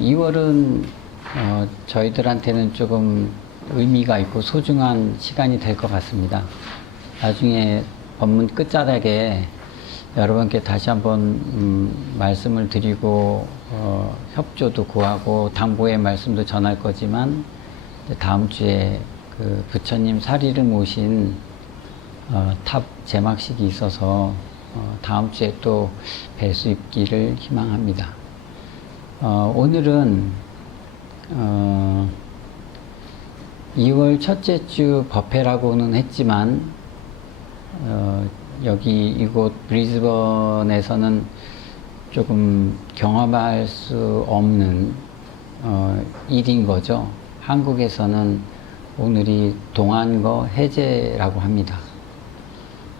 2월은 저희들한테는 조금 의미가 있고 소중한 시간이 될 것 같습니다. 나중에 본문 끝자락에 여러분께 다시 한번 말씀을 드리고 협조도 구하고 당부의 말씀도 전할 거지만 다음 주에 그 부처님 사리를 모신 탑 제막식이 있어서 다음 주에 또 뵐 수 있기를 희망합니다. 오늘은 2월 첫째 주 법회라고는 했지만 여기 이곳 브리즈번에서는 조금 경험할 수 없는 일인 거죠. 한국에서는 오늘이 동안거 해제라고 합니다.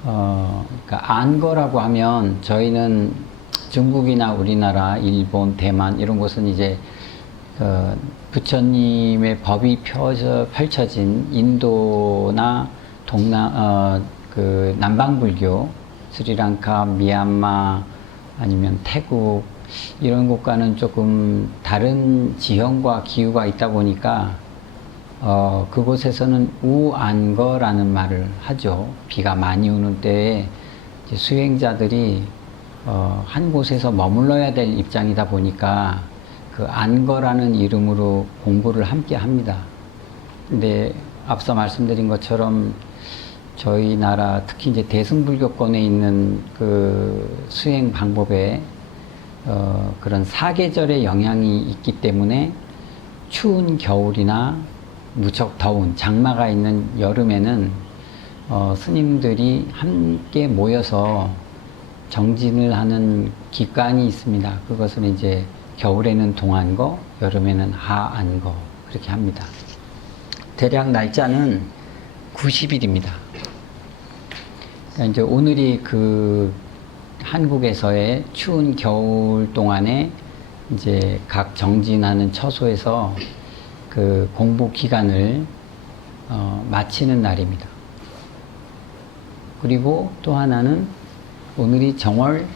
그러니까 안거라고 하면 저희는 중국이나 우리나라, 일본, 대만 이런 곳은 이제 부처님의 법이 펼쳐진 인도나 남방불교, 스리랑카, 미얀마 아니면 태국 이런 곳과는 조금 다른 지형과 기후가 있다 보니까 그곳에서는 우안거라는 말을 하죠. 비가 많이 오는 때에 수행자들이 한 곳에서 머물러야 될 입장이다 보니까 그 안거라는 이름으로 공부를 함께 합니다. 근데 앞서 말씀드린 것처럼 저희 나라 특히 이제 대승불교권에 있는 그 수행 방법에 그런 사계절의 영향이 있기 때문에 추운 겨울이나 무척 더운 장마가 있는 여름에는 스님들이 함께 모여서 정진을 하는 기간이 있습니다. 그것은 이제 겨울에는 동안거, 여름에는 하안거 그렇게 합니다. 대략 날짜는 90일입니다. 그러니까 이제 오늘이 그 한국에서의 추운 겨울 동안에 이제 각 정진하는 처소에서 그 공부 기간을 마치는 날입니다. 그리고 또 하나는 오늘이 정월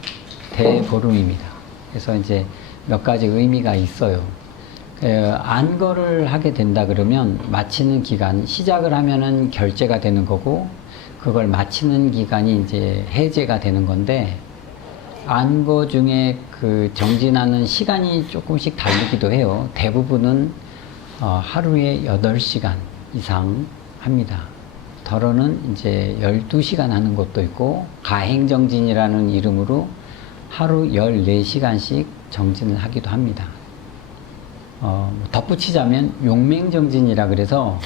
대보름입니다. 그래서 이제 몇 가지 의미가 있어요. 안거를 하게 된다 그러면 마치는 기간, 시작을 하면은 결제가 되는 거고 그걸 마치는 기간이 이제 해제가 되는 건데 안거 중에 그 정진하는 시간이 조금씩 다르기도 해요. 대부분은 하루에 8시간 이상 합니다. 덜어는 이제 12시간 하는 것도 있고 가행정진이라는 이름으로 하루 14시간씩 정진을 하기도 합니다. 덧붙이자면 용맹정진이라 그래서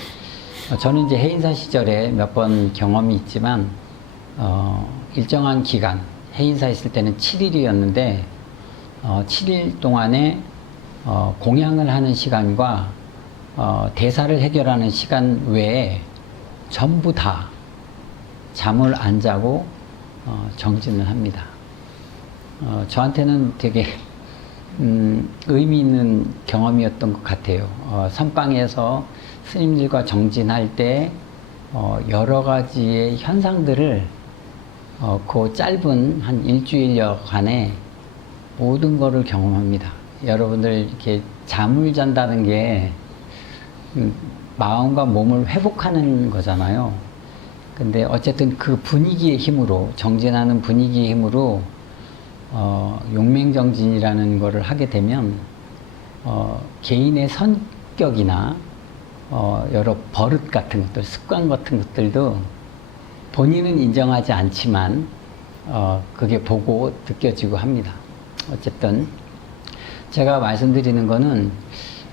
저는 이제 해인사 시절에 몇 번 경험이 있지만 일정한 기간 해인사 있을 때는 7일이었는데 7일 동안에 공양을 하는 시간과 대사를 해결하는 시간 외에 전부 다 잠을 안 자고 정진을 합니다. 저한테는 되게 의미 있는 경험이었던 것 같아요. 선방에서 스님들과 정진할 때 여러 가지의 현상들을 그 짧은 한 일주일여간에 모든 것을 경험합니다. 여러분들 이렇게 잠을 잔다는 게 마음과 몸을 회복하는 거잖아요. 근데 어쨌든 그 분위기의 힘으로, 정진하는 분위기의 힘으로 용맹정진이라는 거를 하게 되면 개인의 성격이나 여러 버릇 같은 것들, 습관 같은 것들도 본인은 인정하지 않지만 그게 보고 느껴지고 합니다. 어쨌든 제가 말씀드리는 거는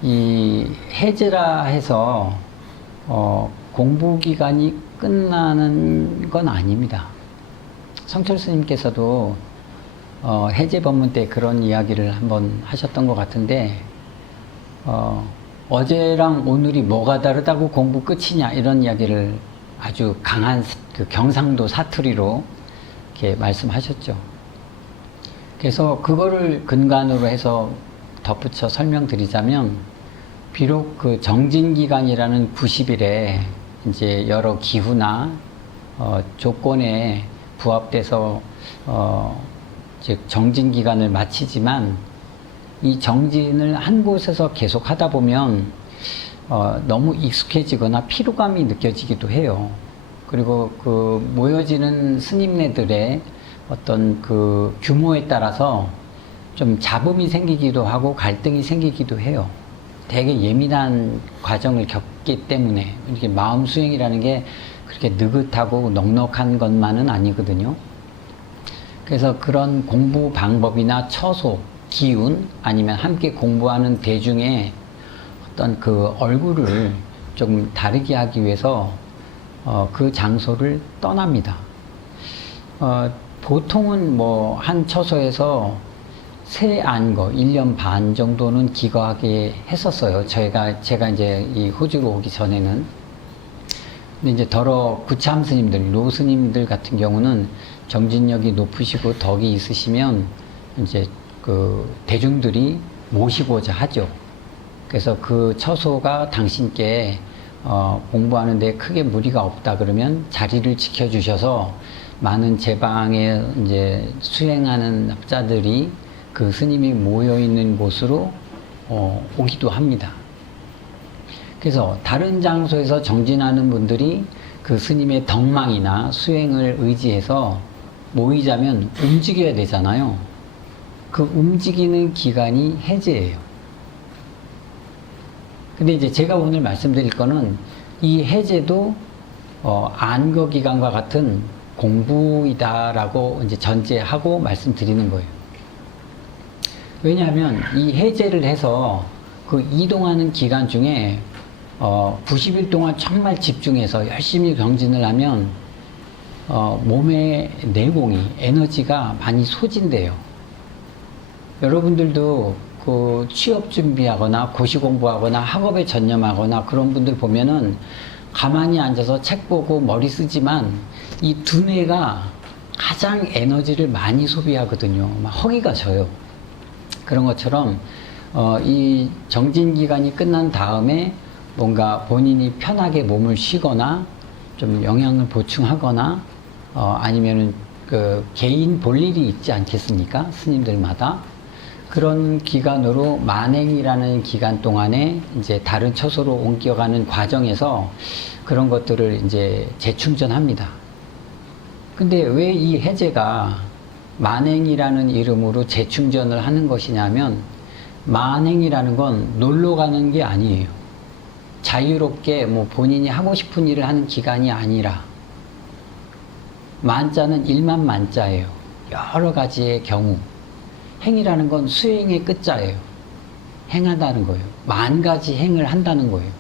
이 해제라 해서 공부 기간이 끝나는 건 아닙니다. 성철 스님께서도 해제 법문 때 그런 이야기를 한번 하셨던 것 같은데 어제랑 오늘이 뭐가 다르다고 공부 끝이냐 이런 이야기를 아주 강한 그 경상도 사투리로 이렇게 말씀하셨죠. 그래서 그거를 근간으로 해서 덧붙여 설명드리자면 비록 그 정진기간이라는 90일에 이제 여러 기후나 조건에 부합돼서 즉 정진기간을 마치지만 이 정진을 한 곳에서 계속 하다 보면 너무 익숙해지거나 피로감이 느껴지기도 해요. 그리고 그 모여지는 스님네들의 어떤 그 규모에 따라서 좀 잡음이 생기기도 하고 갈등이 생기기도 해요. 되게 예민한 과정을 겪기 때문에 이렇게 마음 수행이라는 게 그렇게 느긋하고 넉넉한 것만은 아니거든요. 그래서 그런 공부 방법이나 처소, 기운 아니면 함께 공부하는 대중의 어떤 그 얼굴을 좀 다르게 하기 위해서 그 장소를 떠납니다. 보통은 뭐 한 처소에서 새 안거 1년 반 정도는 기거하게 했었어요. 제가 이제 이 호주로 오기 전에는. 근데 이제 더러 구참 스님들, 로 스님들 같은 경우는 정진력이 높으시고 덕이 있으시면 이제 그 대중들이 모시고자 하죠. 그래서 그 처소가 당신께 공부하는 데 크게 무리가 없다 그러면 자리를 지켜주셔서 많은 제방에 이제 수행하는 납자들이 그 스님이 모여 있는 곳으로 오기도 합니다. 그래서 다른 장소에서 정진하는 분들이 그 스님의 덕망이나 수행을 의지해서 모이자면 움직여야 되잖아요. 그 움직이는 기간이 해제예요. 근데 이제 제가 오늘 말씀드릴 거는 이 해제도 안거 기간과 같은 공부이다라고 이제 전제하고 말씀드리는 거예요. 왜냐하면 이 해제를 해서 그 이동하는 기간 중에 90일 동안 정말 집중해서 열심히 정진을 하면 몸의 내공이 에너지가 많이 소진돼요. 여러분들도 그 취업 준비하거나 고시 공부하거나 학업에 전념하거나 그런 분들 보면은 가만히 앉아서 책 보고 머리 쓰지만 이 두뇌가 가장 에너지를 많이 소비하거든요. 막 허기가 져요. 그런 것처럼 이 정진 기간이 끝난 다음에 뭔가 본인이 편하게 몸을 쉬거나 좀 영양을 보충하거나 아니면은 그 개인 볼 일이 있지 않겠습니까? 스님들마다 그런 기간으로 만행이라는 기간 동안에 이제 다른 처소로 옮겨가는 과정에서 그런 것들을 이제 재충전합니다. 근데 왜 이 해제가 만행이라는 이름으로 재충전을 하는 것이냐면 만행이라는 건 놀러 가는 게 아니에요. 자유롭게 뭐 본인이 하고 싶은 일을 하는 기간이 아니라 만자는 일만 만자예요. 여러 가지의 경우 행이라는 건 수행의 끝자예요. 행한다는 거예요. 만 가지 행을 한다는 거예요.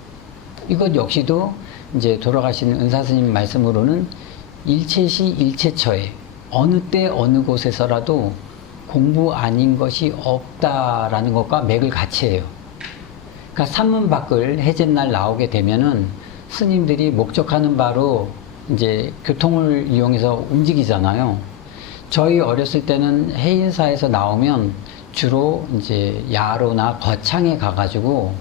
이것 역시도 이제 돌아가시는 은사스님 말씀으로는 일체시 일체처에 어느 때 어느 곳에서라도 공부 아닌 것이 없다라는 것과 맥을 같이 해요. 그러니까 산문 밖을 해제날 나오게 되면은 스님들이 목적하는 바로 이제 교통을 이용해서 움직이잖아요. 저희 어렸을 때는 해인사에서 나오면 주로 이제 야로나 거창에 가가지고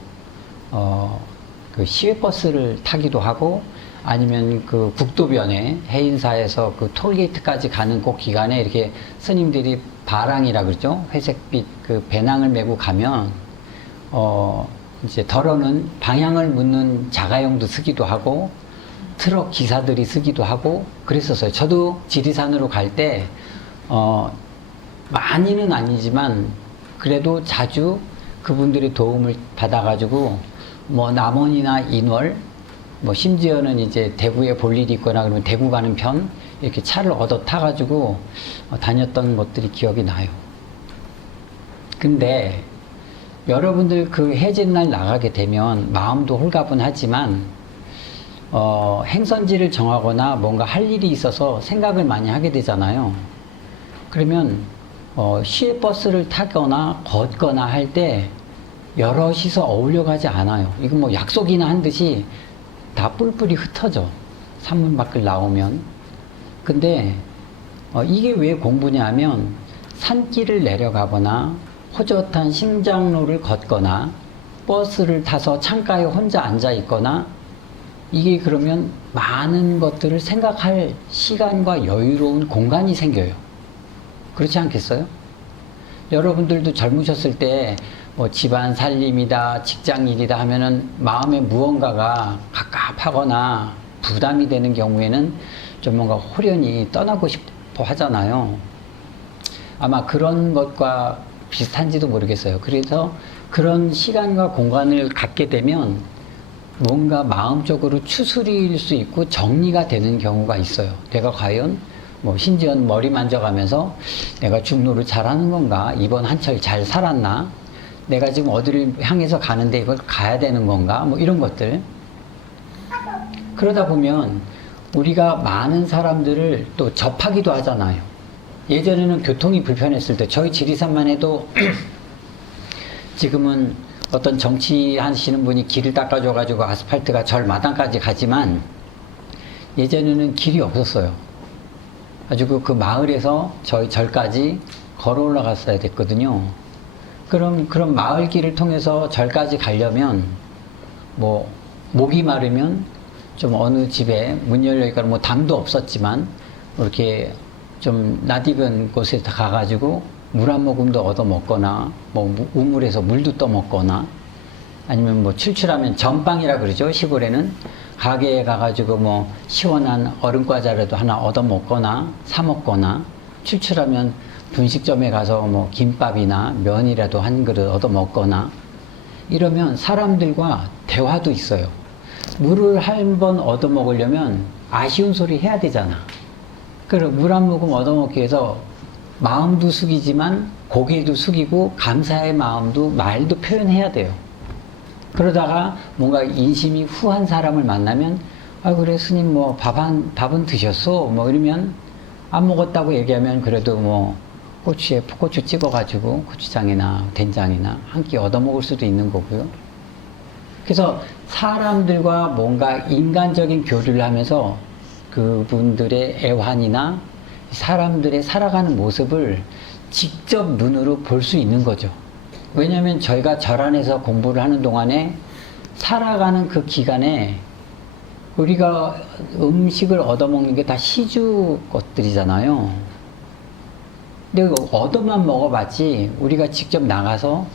그 시외버스를 타기도 하고 아니면 그 국도변에 해인사에서 그 톨게이트까지 가는 그 기간에 이렇게 스님들이 바랑이라 그러죠. 회색빛 그 배낭을 메고 가면 이제 덜어는 방향을 묻는 자가용도 쓰기도 하고 트럭 기사들이 쓰기도 하고 그랬었어요. 저도 지리산으로 갈 때 많이는 아니지만 그래도 자주 그분들의 도움을 받아가지고 뭐 남원이나 인월 뭐 심지어는 이제 대구에 볼 일이 있거나 그러면 대구 가는 편 이렇게 차를 얻어 타가지고 다녔던 것들이 기억이 나요. 근데 여러분들 그 해제날 나가게 되면 마음도 홀가분하지만 행선지를 정하거나 뭔가 할 일이 있어서 생각을 많이 하게 되잖아요. 그러면 시외버스를 타거나 걷거나 할 때 여럿이서 어울려 가지 않아요. 이건 뭐 약속이나 한 듯이 다 뿔뿔이 흩어져. 산문 밖을 나오면. 근데 이게 왜 공부냐 하면 산길을 내려가거나 호젓한 심장로를 걷거나 버스를 타서 창가에 혼자 앉아 있거나 이게 그러면 많은 것들을 생각할 시간과 여유로운 공간이 생겨요. 그렇지 않겠어요? 여러분들도 젊으셨을 때 뭐 집안 살림이다, 직장 일이다 하면은 마음에 무언가가 갑갑하거나 부담이 되는 경우에는 좀 뭔가 호련히 떠나고 싶어 하잖아요. 아마 그런 것과 비슷한지도 모르겠어요. 그래서 그런 시간과 공간을 갖게 되면 뭔가 마음적으로 추스릴 수 있고 정리가 되는 경우가 있어요. 내가 과연 뭐 심지어 머리 만져가면서 내가 중로를 잘하는 건가? 이번 한철 잘 살았나? 내가 지금 어디를 향해서 가는데 이걸 가야 되는 건가? 뭐 이런 것들. 그러다 보면 우리가 많은 사람들을 또 접하기도 하잖아요. 예전에는 교통이 불편했을 때 저희 지리산만 해도 지금은 어떤 정치하시는 분이 길을 닦아줘가지고 아스팔트가 절 마당까지 가지만 예전에는 길이 없었어요. 가지고 그 마을에서 저희 절까지 걸어 올라갔어야 됐거든요. 그럼 그런 마을길을 통해서 절까지 가려면 뭐 목이 마르면 좀 어느 집에 문 열려있거나 뭐 담도 없었지만 이렇게 좀 낯익은 곳에 가가지고 물 한 모금도 얻어 먹거나 뭐 우물에서 물도 떠 먹거나 아니면 뭐 출출하면 전빵이라 그러죠. 시골에는 가게에 가가지고 뭐 시원한 얼음 과자라도 하나 얻어 먹거나 사 먹거나 출출하면 분식점에 가서 뭐 김밥이나 면이라도 한 그릇 얻어 먹거나 이러면 사람들과 대화도 있어요. 물을 한 번 얻어 먹으려면 아쉬운 소리 해야 되잖아. 그럼 물 한 모금 얻어 먹기 위해서 마음도 숙이지만 고개도 숙이고 감사의 마음도 말도 표현해야 돼요. 그러다가 뭔가 인심이 후한 사람을 만나면 아 그래 스님 뭐 밥은 드셨어? 뭐 이러면 안 먹었다고 얘기하면 그래도 뭐 고추에 풋고추 찍어가지고 고추장이나 된장이나 한 끼 얻어 먹을 수도 있는 거고요. 그래서 사람들과 뭔가 인간적인 교류를 하면서 그분들의 애환이나 사람들의 살아가는 모습을 직접 눈으로 볼 수 있는 거죠. 왜냐하면 저희가 절 안에서 공부를 하는 동안에 살아가는 그 기간에 우리가 음식을 얻어먹는 게 다 시주 것들이잖아요. 근데 얻어만 먹어봤지 우리가 직접 나가서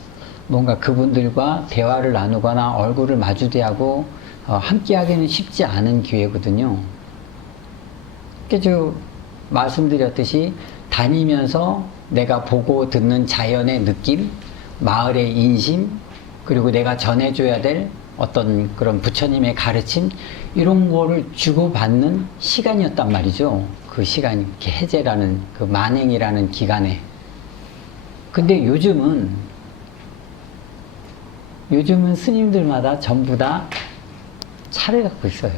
뭔가 그분들과 대화를 나누거나 얼굴을 마주대하고 함께 하기는 쉽지 않은 기회거든요. 그래서 말씀드렸듯이 다니면서 내가 보고 듣는 자연의 느낌, 마을의 인심, 그리고 내가 전해줘야 될 어떤 그런 부처님의 가르침 이런 거를 주고받는 시간이었단 말이죠. 그 시간, 이렇게 해제라는 그 만행이라는 기간에. 근데 요즘은 스님들마다 전부 다 차를 갖고 있어요.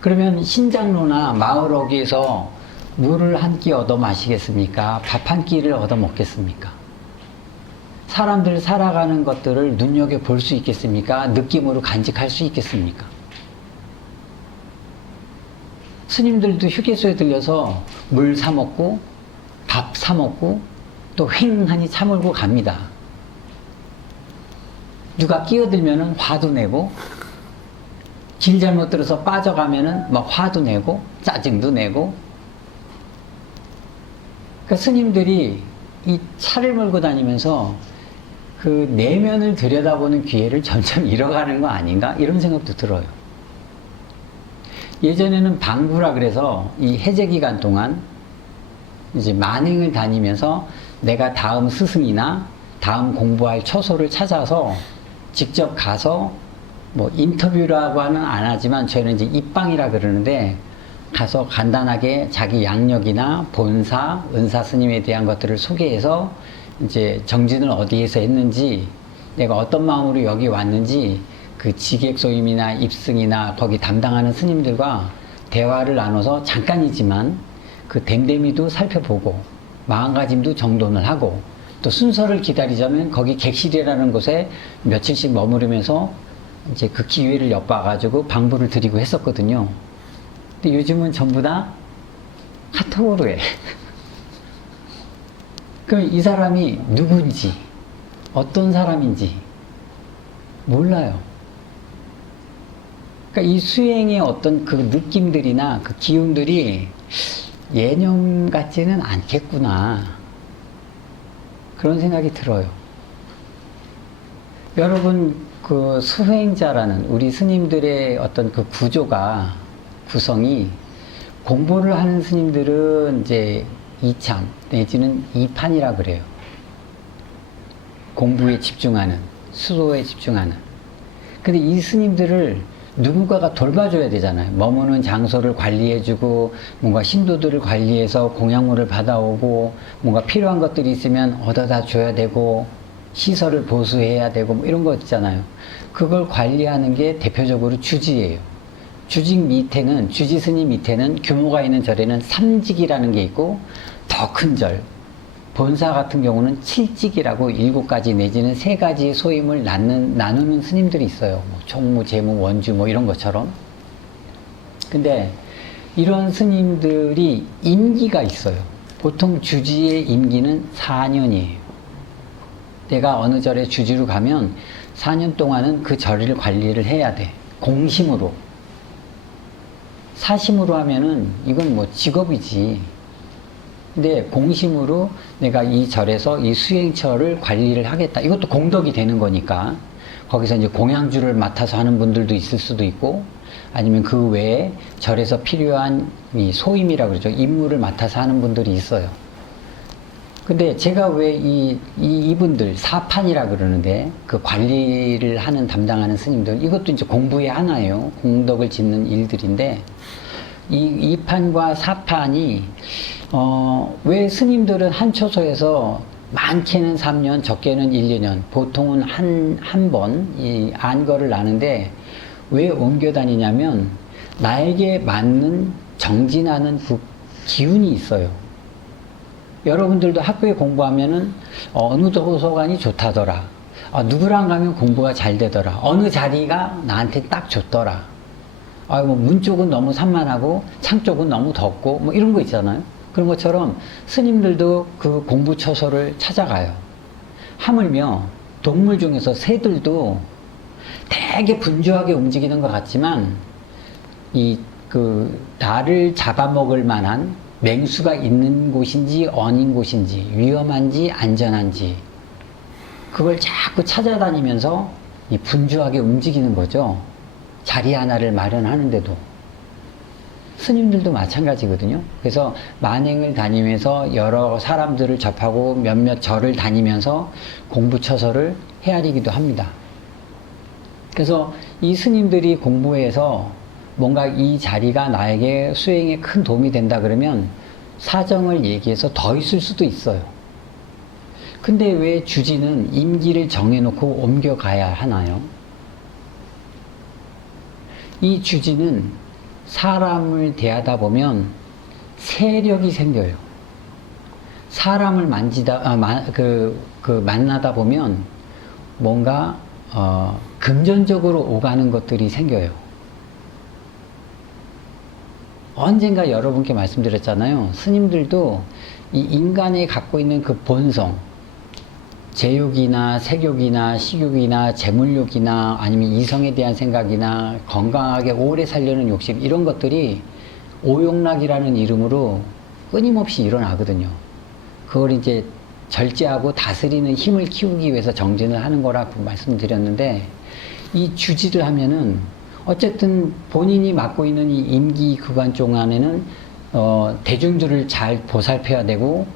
그러면 신장로나 마을 어귀에서 물을 한 끼 얻어 마시겠습니까? 밥 한 끼를 얻어 먹겠습니까? 사람들 살아가는 것들을 눈여겨볼 수 있겠습니까? 느낌으로 간직할 수 있겠습니까? 스님들도 휴게소에 들려서 물 사 먹고 밥 사 먹고 또 휑하니 차 몰고 갑니다. 누가 끼어들면은 화도 내고 길 잘못 들어서 빠져가면은 막 화도 내고 짜증도 내고. 그러니까 스님들이 이 차를 몰고 다니면서 그 내면을 들여다보는 기회를 점점 잃어가는 거 아닌가 이런 생각도 들어요. 예전에는 방구라 그래서 이 해제 기간 동안 이제 만행을 다니면서 내가 다음 스승이나 다음 공부할 처소를 찾아서 직접 가서 뭐 인터뷰라고는 안 하지만 저희는 이제 입방이라 그러는데 가서 간단하게 자기 양력이나 본사, 은사 스님에 대한 것들을 소개해서 이제 정진을 어디에서 했는지 내가 어떤 마음으로 여기 왔는지 그 지객소임이나 입승이나 거기 담당하는 스님들과 대화를 나눠서 잠깐이지만 그 댐댐이도 살펴보고 마음가짐도 정돈을 하고 또 순서를 기다리자면 거기 객실이라는 곳에 며칠씩 머무르면서 이제 그 기회를 엿봐가지고 방부를 드리고 했었거든요. 근데 요즘은 전부 다 카톡으로 해. 그럼 이 사람이 누군지, 어떤 사람인지 몰라요. 그러니까 이 수행의 어떤 그 느낌들이나 그 기운들이 예념 같지는 않겠구나. 그런 생각이 들어요. 여러분, 그 수행자라는 우리 스님들의 어떤 그 구성이 공부를 하는 스님들은 이제 2찬 내지는 2판이라 그래요. 공부에 집중하는, 수도에 집중하는. 근데 이 스님들을 누군가가 돌봐줘야 되잖아요. 머무는 장소를 관리해주고, 뭔가 신도들을 관리해서 공양물을 받아오고, 뭔가 필요한 것들이 있으면 얻어다 줘야 되고, 시설을 보수해야 되고, 뭐 이런 거 있잖아요. 그걸 관리하는 게 대표적으로 주지예요. 주직 밑에는, 주지 스님 밑에는 규모가 있는 절에는 3직이라는 게 있고, 더 큰 절, 본사 같은 경우는 7직이라고 7가지 내지는 3가지의 소임을 나누는 스님들이 있어요. 뭐 총무, 재무, 원주 뭐 이런 것처럼. 근데 이런 스님들이 임기가 있어요. 보통 주지의 임기는 4년이에요. 내가 어느 절에 주지로 가면 4년 동안은 그 절을 관리를 해야 돼. 공심으로. 사심으로 하면은 이건 뭐 직업이지. 근데 공심으로 내가 이 절에서 이 수행처를 관리를 하겠다. 이것도 공덕이 되는 거니까. 거기서 이제 공양주를 맡아서 하는 분들도 있을 수도 있고, 아니면 그 외에 절에서 필요한 이 소임이라고 그러죠. 임무를 맡아서 하는 분들이 있어요. 근데 제가 왜 이분들, 사판이라 그러는데, 그 관리를 하는, 담당하는 스님들, 이것도 이제 공부의 하나예요. 공덕을 짓는 일들인데, 이 2판과 4판이, 왜 스님들은 한 초소에서 많게는 3년, 적게는 1년, 보통은 한 번, 이 안거를 나는데, 왜 옮겨 다니냐면, 나에게 맞는 정진하는 그 기운이 있어요. 여러분들도 학교에 공부하면은, 어느 도서관이 좋다더라. 누구랑 가면 공부가 잘 되더라. 어느 자리가 나한테 딱 좋더라. 뭐 문 쪽은 너무 산만하고 창 쪽은 너무 덥고 뭐 이런 거 있잖아요. 그런 것처럼 스님들도 그 공부 처소를 찾아가요. 하물며 동물 중에서 새들도 되게 분주하게 움직이는 것 같지만 나를 잡아먹을 만한 맹수가 있는 곳인지 아닌 곳인지, 위험한지 안전한지, 그걸 자꾸 찾아다니면서 분주하게 움직이는 거죠. 자리 하나를 마련하는데도. 스님들도 마찬가지거든요. 그래서 만행을 다니면서 여러 사람들을 접하고 몇몇 절을 다니면서 공부처서를 헤아리기도 합니다. 그래서 이 스님들이 공부해서 뭔가 이 자리가 나에게 수행에 큰 도움이 된다 그러면 사정을 얘기해서 더 있을 수도 있어요. 근데 왜 주지는 임기를 정해놓고 옮겨가야 하나요? 이 주지는 사람을 대하다 보면 세력이 생겨요. 사람을 만나다 보면 뭔가 금전적으로 오가는 것들이 생겨요. 언젠가 여러분께 말씀드렸잖아요. 스님들도 이 인간이 갖고 있는 그 본성, 제욕이나 색욕이나 식욕이나 재물욕이나 아니면 이성에 대한 생각이나 건강하게 오래 살려는 욕심, 이런 것들이 오욕락이라는 이름으로 끊임없이 일어나거든요. 그걸 이제 절제하고 다스리는 힘을 키우기 위해서 정진을 하는 거라고 말씀드렸는데, 이 주지를 하면은 어쨌든 본인이 맡고 있는 이 임기 구간 동안에는 대중들을 잘 보살펴야 되고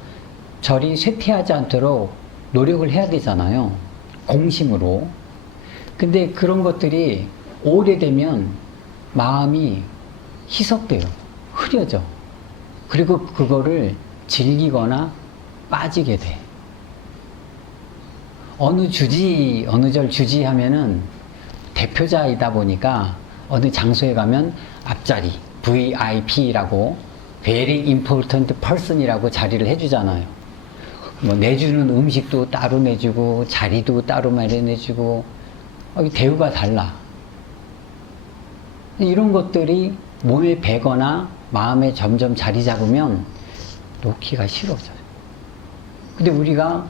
절이 쇠퇴하지 않도록 노력을 해야 되잖아요. 공심으로. 근데 그런 것들이 오래되면 마음이 희석돼요. 흐려져. 그리고 그거를 즐기거나 빠지게 돼. 어느 절 주지 하면은 대표자이다 보니까 어느 장소에 가면 앞자리, VIP라고 Very Important Person이라고 자리를 해주잖아요. 뭐 내주는 음식도 따로 내주고 자리도 따로 마련해주고 대우가 달라. 이런 것들이 몸에 배거나 마음에 점점 자리 잡으면 놓기가 싫어져요. 근데 우리가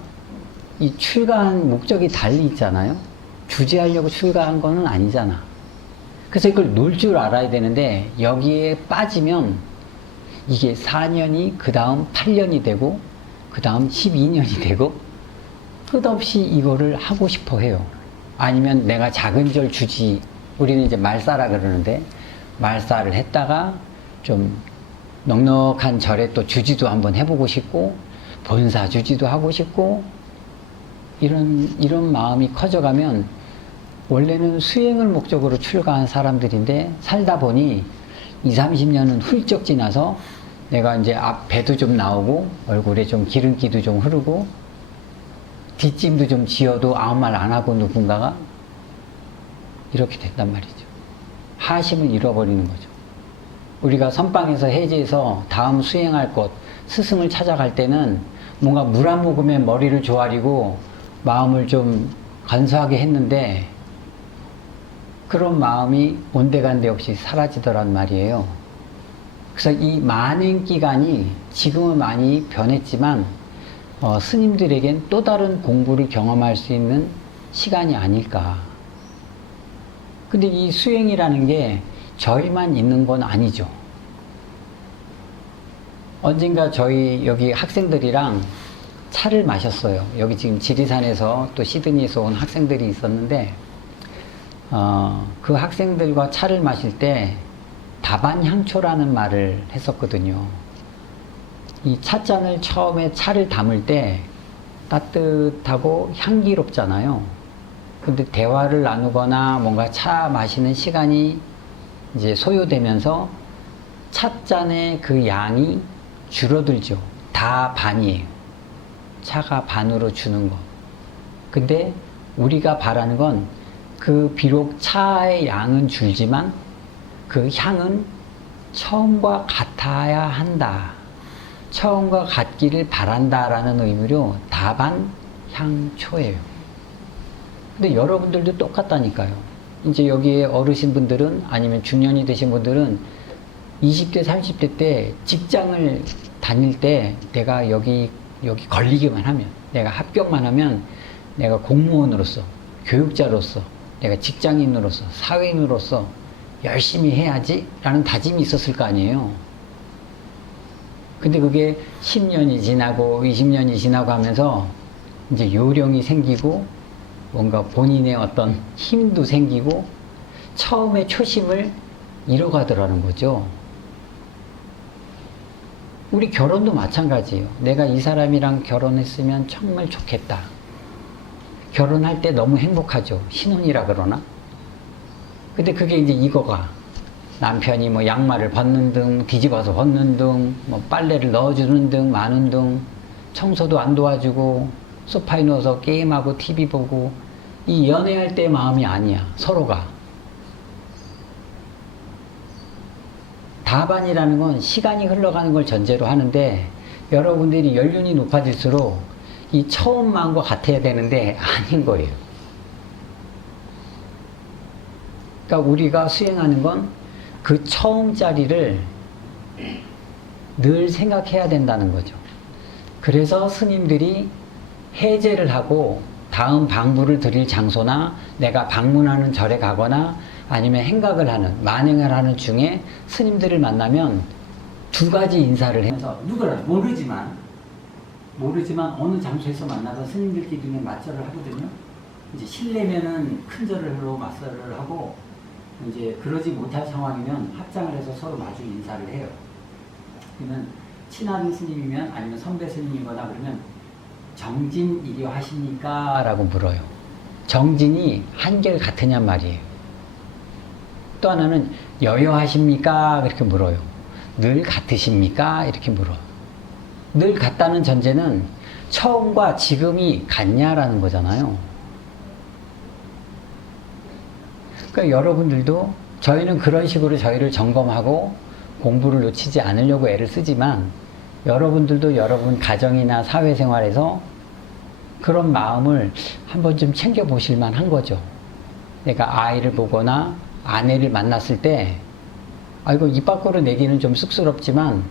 이 출가한 목적이 달리 있잖아요. 주지하려고 출가한 거는 아니잖아. 그래서 이걸 놀 줄 알아야 되는데, 여기에 빠지면 이게 4년이 그 다음 8년이 되고 그 다음 12년이 되고 끝없이 이거를 하고 싶어 해요. 아니면 내가 작은 절 주지, 우리는 이제 말사라 그러는데, 말사를 했다가 좀 넉넉한 절에 또 주지도 한번 해보고 싶고, 본사 주지도 하고 싶고, 이런 마음이 커져가면, 원래는 수행을 목적으로 출가한 사람들인데, 살다 보니 20, 30년은 훌쩍 지나서 내가 이제 앞 배도 좀 나오고, 얼굴에 좀 기름기도 좀 흐르고, 뒷짐도 좀 지어도 아무 말 안 하고 누군가가 이렇게 된단 말이죠. 하심을 잃어버리는 거죠. 우리가 선방에서 해제해서 다음 수행할 곳, 스승을 찾아갈 때는 뭔가 물 한 모금에 머리를 조아리고 마음을 좀 간소하게 했는데 그런 마음이 온데간데 없이 사라지더란 말이에요. 그래서 이 만행 기간이 지금은 많이 변했지만 스님들에겐 또 다른 공부를 경험할 수 있는 시간이 아닐까. 근데 이 수행이라는 게 저희만 있는 건 아니죠. 언젠가 저희 여기 학생들이랑 차를 마셨어요. 여기 지금 지리산에서 또 시드니에서 온 학생들이 있었는데 그 학생들과 차를 마실 때 다반향초라는 말을 했었거든요. 이 찻잔을 처음에 차를 담을 때 따뜻하고 향기롭잖아요. 근데 대화를 나누거나 뭔가 차 마시는 시간이 이제 소요되면서 찻잔의 그 양이 줄어들죠. 다 반이에요. 차가 반으로 주는 거. 근데 우리가 바라는 건 그 비록 차의 양은 줄지만 그 향은 처음과 같아야 한다. 처음과 같기를 바란다라는 의미로 다반향초예요. 근데 여러분들도 똑같다니까요. 이제 여기에 어르신분들은 아니면 중년이 되신 분들은 20대, 30대 때 직장을 다닐 때 내가 여기 걸리기만 하면, 내가 합격만 하면 내가 공무원으로서, 교육자로서, 내가 직장인으로서, 사회인으로서 열심히 해야지 라는 다짐이 있었을 거 아니에요. 근데 그게 10년이 지나고 20년이 지나고 하면서 이제 요령이 생기고 뭔가 본인의 어떤 힘도 생기고 처음에 초심을 잃어가더라는 거죠. 우리 결혼도 마찬가지예요. 내가 이 사람이랑 결혼했으면 정말 좋겠다. 결혼할 때 너무 행복하죠. 신혼이라 그러나. 근데 그게 이제 이거가 남편이 뭐 양말을 벗는 등, 뒤집어서 벗는 등, 뭐 빨래를 넣어주는 등, 마는 등, 청소도 안 도와주고, 소파에 누워서 게임하고 TV 보고, 이 연애할 때 마음이 아니야. 서로가. 다반이라는 건 시간이 흘러가는 걸 전제로 하는데, 여러분들이 연륜이 높아질수록 이 처음 마음과 같아야 되는데 아닌 거예요. 그러니까 우리가 수행하는 건 그 처음 자리를 늘 생각해야 된다는 거죠. 그래서 스님들이 해제를 하고 다음 방부를 드릴 장소나 내가 방문하는 절에 가거나 아니면 행각을 하는, 만행을 하는 중에 스님들을 만나면 두 가지 인사를 해서 누구라 모르지만 어느 장소에서 만나서 스님들끼리 맞절을 하거든요. 이제 실례면은 큰 절을 하러 맞설을 하고, 이제 그러지 못할 상황이면 합장을 해서 서로 마주 인사를 해요. 그러면 친한 스님이면 아니면 선배 스님이거나 그러면 정진 이려 하십니까? 라고 물어요. 정진이 한결 같으냔 말이에요. 또 하나는 여여하십니까? 그렇게 물어요. 늘 같으십니까? 이렇게 물어요. 늘 같다는 전제는 처음과 지금이 같냐라는 거잖아요. 그러니까 여러분들도 저희는 그런 식으로 저희를 점검하고 공부를 놓치지 않으려고 애를 쓰지만 여러분들도 여러분 가정이나 사회생활에서 그런 마음을 한번 좀 챙겨보실 만한 거죠. 내가 아이를 보거나 아내를 만났을 때 이거 입 밖으로 내기는 좀 쑥스럽지만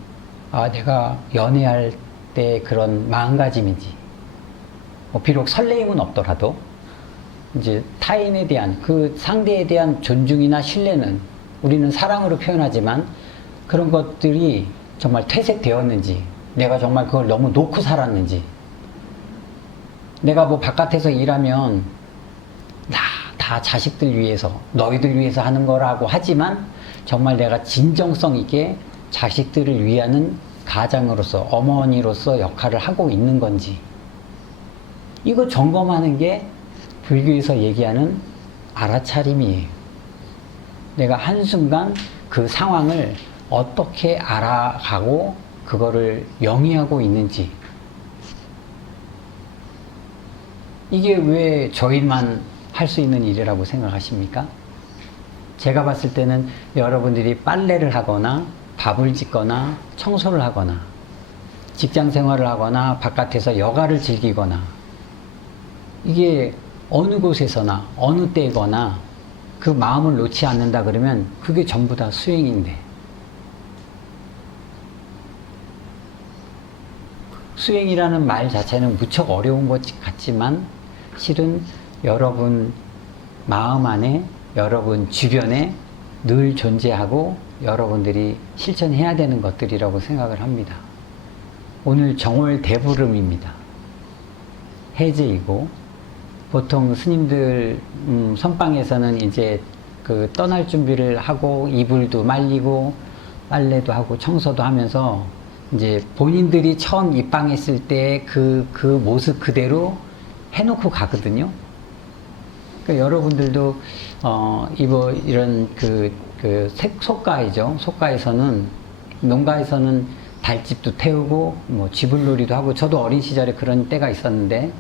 내가 연애할 때 그런 마음가짐이지. 비록 설레임은 없더라도 이제 타인에 대한 그 상대에 대한 존중이나 신뢰는 우리는 사랑으로 표현하지만 그런 것들이 정말 퇴색되었는지, 내가 정말 그걸 너무 놓고 살았는지, 내가 뭐 바깥에서 일하면 다 자식들 위해서, 너희들 위해서 하는 거라고 하지만 정말 내가 진정성 있게 자식들을 위하는 가장으로서, 어머니로서 역할을 하고 있는 건지, 이거 점검하는 게 불교에서 얘기하는 알아차림이에요. 내가 한순간 그 상황을 어떻게 알아가고 그거를 영위하고 있는지. 이게 왜 저희만 할 수 있는 일이라고 생각하십니까? 제가 봤을 때는 여러분들이 빨래를 하거나 밥을 짓거나 청소를 하거나 직장 생활을 하거나 바깥에서 여가를 즐기거나, 이게 어느 곳에서나 어느 때거나 그 마음을 놓지 않는다 그러면 그게 전부 다 수행인데, 수행이라는 말 자체는 무척 어려운 것 같지만 실은 여러분 마음 안에, 여러분 주변에 늘 존재하고 여러분들이 실천해야 되는 것들이라고 생각을 합니다. 오늘 정월 대보름입니다. 해제이고, 보통 스님들 선방에서는 이제 그 떠날 준비를 하고 이불도 말리고 빨래도 하고 청소도 하면서 이제 본인들이 처음 입방했을 때 그 모습 그대로 해놓고 가거든요. 그러니까 여러분들도 이런 속가이죠. 속가에서는, 농가에서는 달집도 태우고 뭐 쥐불놀이도 하고, 저도 어린 시절에 그런 때가 있었는데,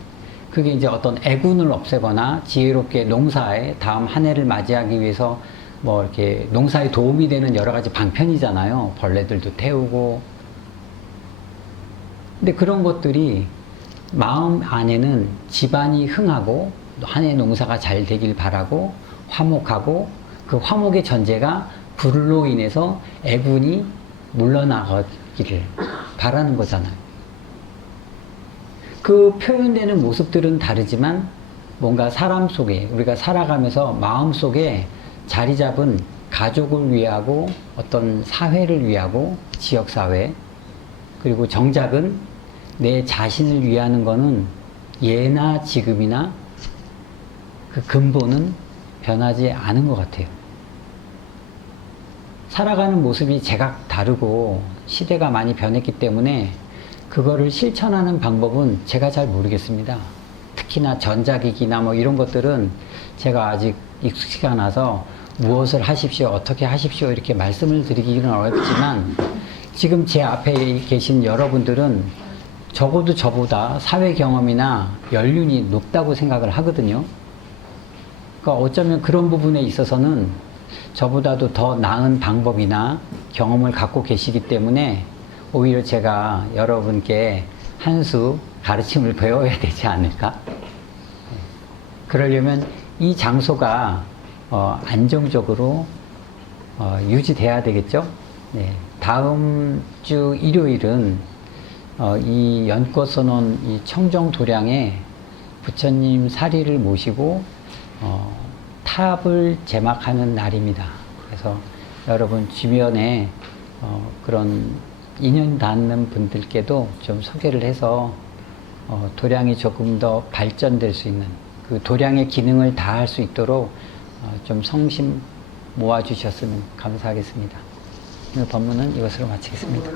그게 이제 어떤 애군을 없애거나 지혜롭게 농사에 다음 한 해를 맞이하기 위해서 뭐 이렇게 농사에 도움이 되는 여러 가지 방편이잖아요. 벌레들도 태우고. 근데 그런 것들이 마음 안에는 집안이 흥하고 한 해 농사가 잘 되길 바라고 화목하고, 그 화목의 전제가 불로 인해서 애군이 물러나가기를 바라는 거잖아요. 그 표현되는 모습들은 다르지만 뭔가 사람 속에, 우리가 살아가면서 마음 속에 자리 잡은 가족을 위하고 어떤 사회를 위하고 지역사회, 그리고 정작은 내 자신을 위하는 거는 예나 지금이나 그 근본은 변하지 않은 것 같아요. 살아가는 모습이 제각 다르고 시대가 많이 변했기 때문에 그거를 실천하는 방법은 제가 잘 모르겠습니다. 특히나 전자기기나 뭐 이런 것들은 제가 아직 익숙치가 않아서 무엇을 하십시오, 어떻게 하십시오 이렇게 말씀을 드리기는 어렵지만, 지금 제 앞에 계신 여러분들은 적어도 저보다 사회 경험이나 연륜이 높다고 생각을 하거든요. 그러니까 어쩌면 그런 부분에 있어서는 저보다도 더 나은 방법이나 경험을 갖고 계시기 때문에 오히려 제가 여러분께 한 수 가르침을 배워야 되지 않을까? 그러려면 이 장소가 안정적으로 유지돼야 되겠죠? 네. 다음 주 일요일은 이 연꽃선원 이 청정도량에 부처님 사리를 모시고 탑을 제막하는 날입니다. 그래서 여러분 주변에 그런 인연 닿는 분들께도 좀 소개를 해서 도량이 조금 더 발전될 수 있는, 그 도량의 기능을 다할 수 있도록 좀 성심 모아주셨으면 감사하겠습니다. 오늘 법문은 이것으로 마치겠습니다.